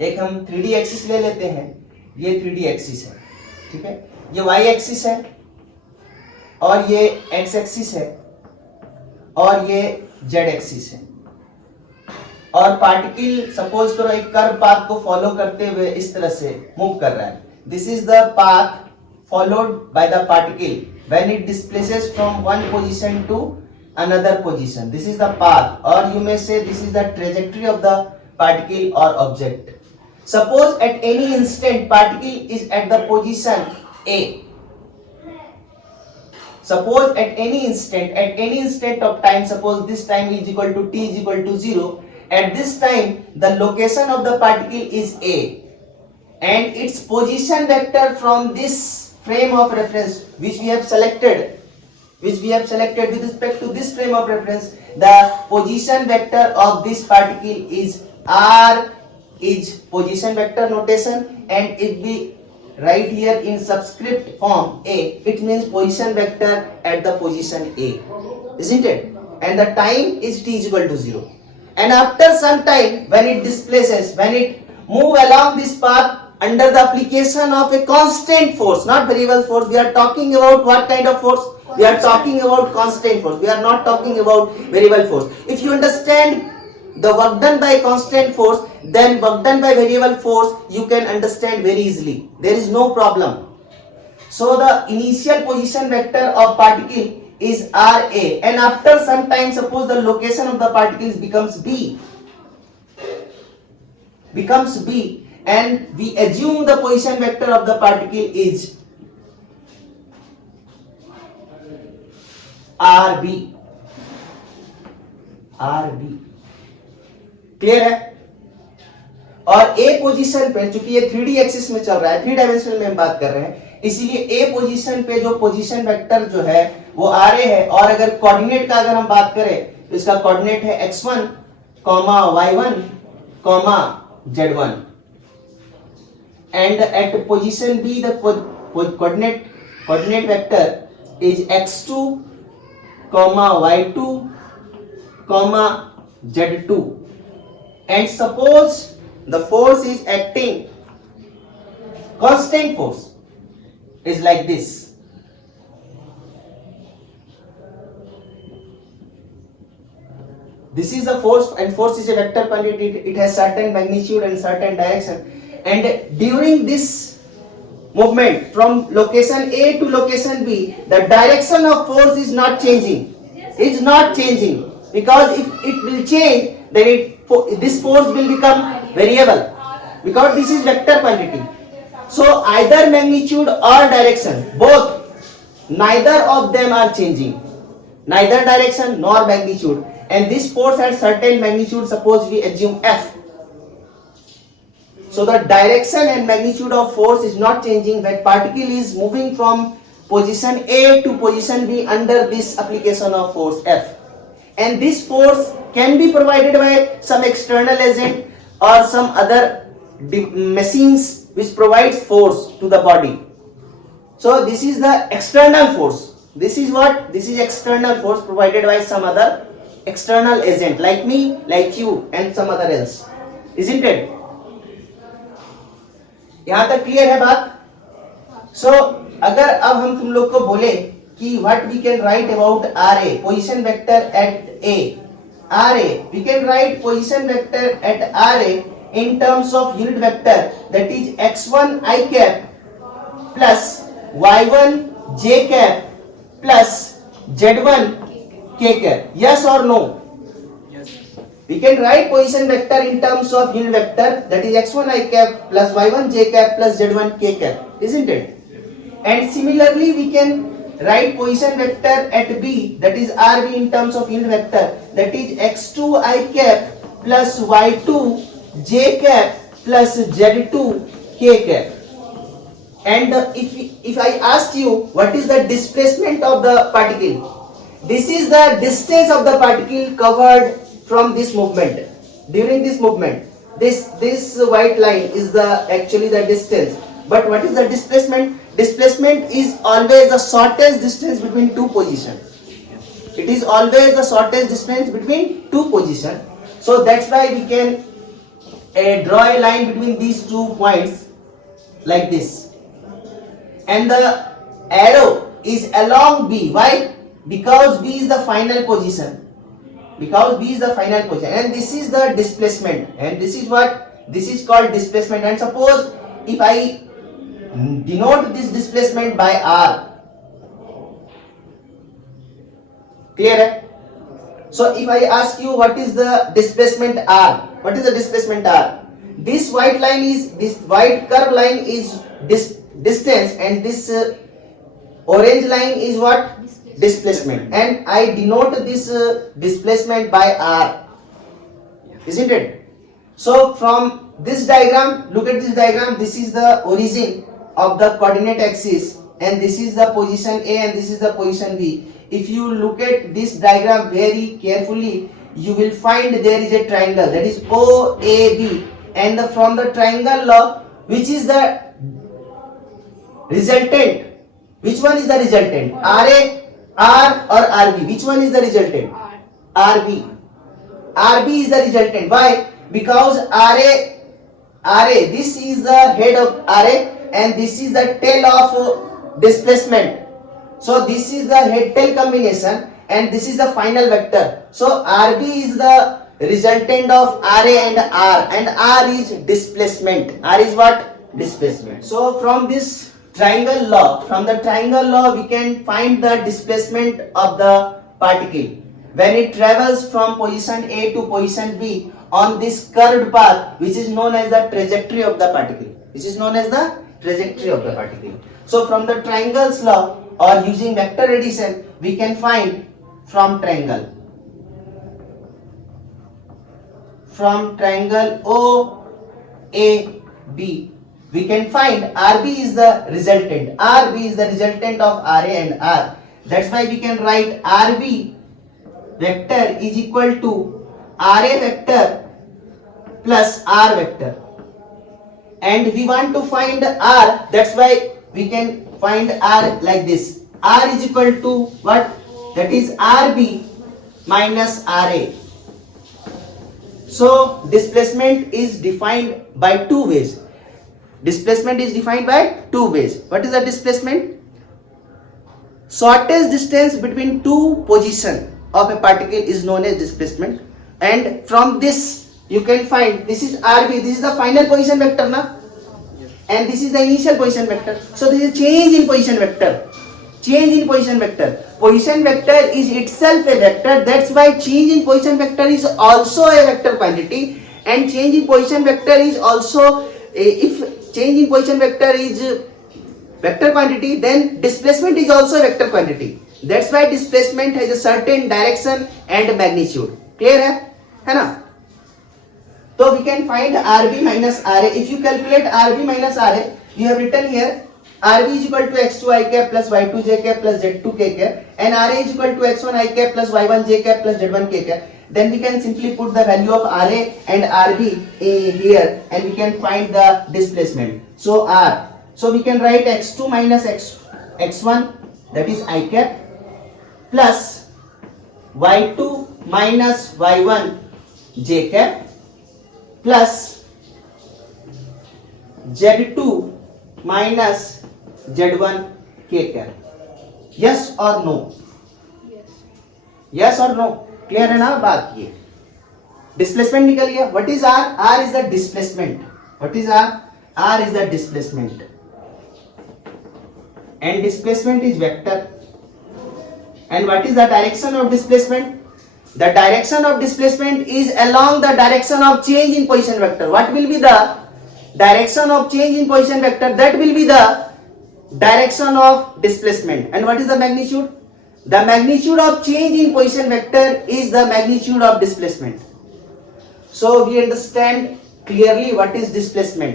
एक हम 3D axis ले लेते हैं, ये 3D एक्सिस है, ठीक है, ये y एक्सिस है और ये x एक्सिस है और ये z एक्सिस है, और पार्टिकल सपोज करो एक कर्व पाथ को फॉलो करते हुए इस तरह से मूव कर रहा है. This is the path followed by the particle when it displaces from one position to another position. This is the path, or you may say this is the trajectory of the particle or object. Suppose at any instant particle is at the position A. Suppose at any instant of time, suppose this time is equal to t is equal to 0. At this time the location of the particle is A and its position vector from this frame of reference which we have selected with respect to this frame of reference, the position vector of this particle is r, is position vector notation, and it be right here in subscript form A. It means position vector at the position A, isn't it? And the time is t is equal to 0. And after some time, when it displaces, when it move along this path under the application of a constant force, not variable force, we are talking about what kind of force? We are talking about constant force. We are not talking about variable force. If you understand the work done by constant force, then work done by variable force you can understand very easily. There is no problem. So the initial position vector of particle is RA, and after some time, suppose the location of the particles becomes B, and we assume the position vector of the particle is RB. Clear है? और ए position पे, चूंकि ये 3D axis में चल रहा है, 3 dimension में हम बात कर रहे हैं, इसीलिए ए पोजीशन पे जो पोजीशन वेक्टर जो है वो RA है. और अगर कोऑर्डिनेट का अगर हम बात करें तो इसका कोऑर्डिनेट है x1, y1, z1. And at position B the coordinate vector is x2, y2, z2. And suppose the force is acting, constant force is like this. This is the force, and force is a vector quantity. It has certain magnitude and certain direction. And during this movement from location A to location B, the direction of force is not changing. It's not changing, because if it will change, then this force will become variable, because this is vector quantity. So either magnitude or direction, both, neither of them are changing, neither direction nor magnitude. And this force has certain magnitude, suppose we assume F. So the direction and magnitude of force is not changing when particle is moving from position A to position B under this application of force F. And this force can be provided by some external agent or some other machines which provides force to the body. So this is the external force. This is what? This is external force provided by some other external agent like me, like you, and some other else. Isn't it? यहां तक clear है बात? सो अगर अब हम तुम लोग को बोले कि what we can write about RA, position vector at A, RA, we can write position vector at RA in terms of unit vector, that is x1 I cap plus y1 j cap plus z1 k cap. Yes or no? We can write position vector in terms of unit vector, that is x1 I cap plus y1 j cap plus z1 k cap, isn't it? And similarly we can write position vector at B, that is RB, in terms of unit vector, that is x2 I cap plus y2 j cap plus z2 k cap. And if I asked you what is the displacement of the particle, this is the distance of the particle covered from this movement. During this movement, this white line is actually the distance. But what is the displacement? Displacement is always the shortest distance between two positions. It is always the shortest distance between two positions. So that's why we can draw a line between these 2 points like this, and the arrow is along B. Why? Because B is the final position. Because B is the final position, and this is the displacement, and this is what? This is called displacement. And suppose if I denote this displacement by R, clear? So if I ask you what is the displacement R, what is the displacement R? This white line is, this white curved line is distance, and this orange line is what? Displacement. And I denote this displacement by R, isn't it? So from this diagram, look at this diagram, this is the origin of the coordinate axis, and this is the position A, and this is the position B. If you look at this diagram very carefully, you will find there is a triangle, that is OAB, and from the triangle law, which is the resultant? Which one is the resultant? RA, R or RB? Which one is the resultant? RB. RB is the resultant. Why? Because RA, this is the head of RA, and this is the tail of displacement. So this is the head-tail combination, and this is the final vector. So RB is the resultant of RA and R, and R is displacement. R is what? Displacement. So from this triangle law, we can find the displacement of the particle when it travels from position A to position B on this curved path, which is known as the trajectory of the particle. So from the triangles law, or using vector addition, we can find from triangle OAB, we can find RB is the resultant. RB is the resultant of RA and R. That's why we can write RB vector is equal to RA vector plus R vector. And we want to find R, that's why we can find R like this. R is equal to what? That is RB minus RA. So displacement is defined by 2 ways. What is the displacement? Shortest distance between 2 positions of a particle is known as displacement. And from this you can find, this is RB, this is the final position vector na? And this is the initial position vector. So this is change in position vector. Position vector is itself a vector. That's why change in position vector is also a vector quantity. And change in position vector is also, if change in position vector is vector quantity, then displacement is also a vector quantity. That's why displacement has a certain direction and magnitude. Clear hai na? So we can find RB minus RA. If you calculate RB minus RA, you have written here RB is equal to x2 I cap plus y2 j cap plus z2 k cap, and RA is equal to x1 I cap plus y1 j cap plus z1 k cap. Then we can simply put the value of RA and RB here, and we can find the displacement. So R. So we can write x2 minus x1, that is I cap, plus y2 minus y1 j cap, plus z2 minus z1 k cap. Yes or no? Yes or no? Clear है ना बात? ये displacement निकल गया. What is R? R is the displacement. What is R? R is the displacement, and displacement is vector. And what is the direction of displacement? The direction of displacement is along the direction of change in position vector. What will be the direction of change in position vector? That will be the direction of displacement. And what is the magnitude? The magnitude of change in position vector is the magnitude of displacement. So we understand clearly what is displacement.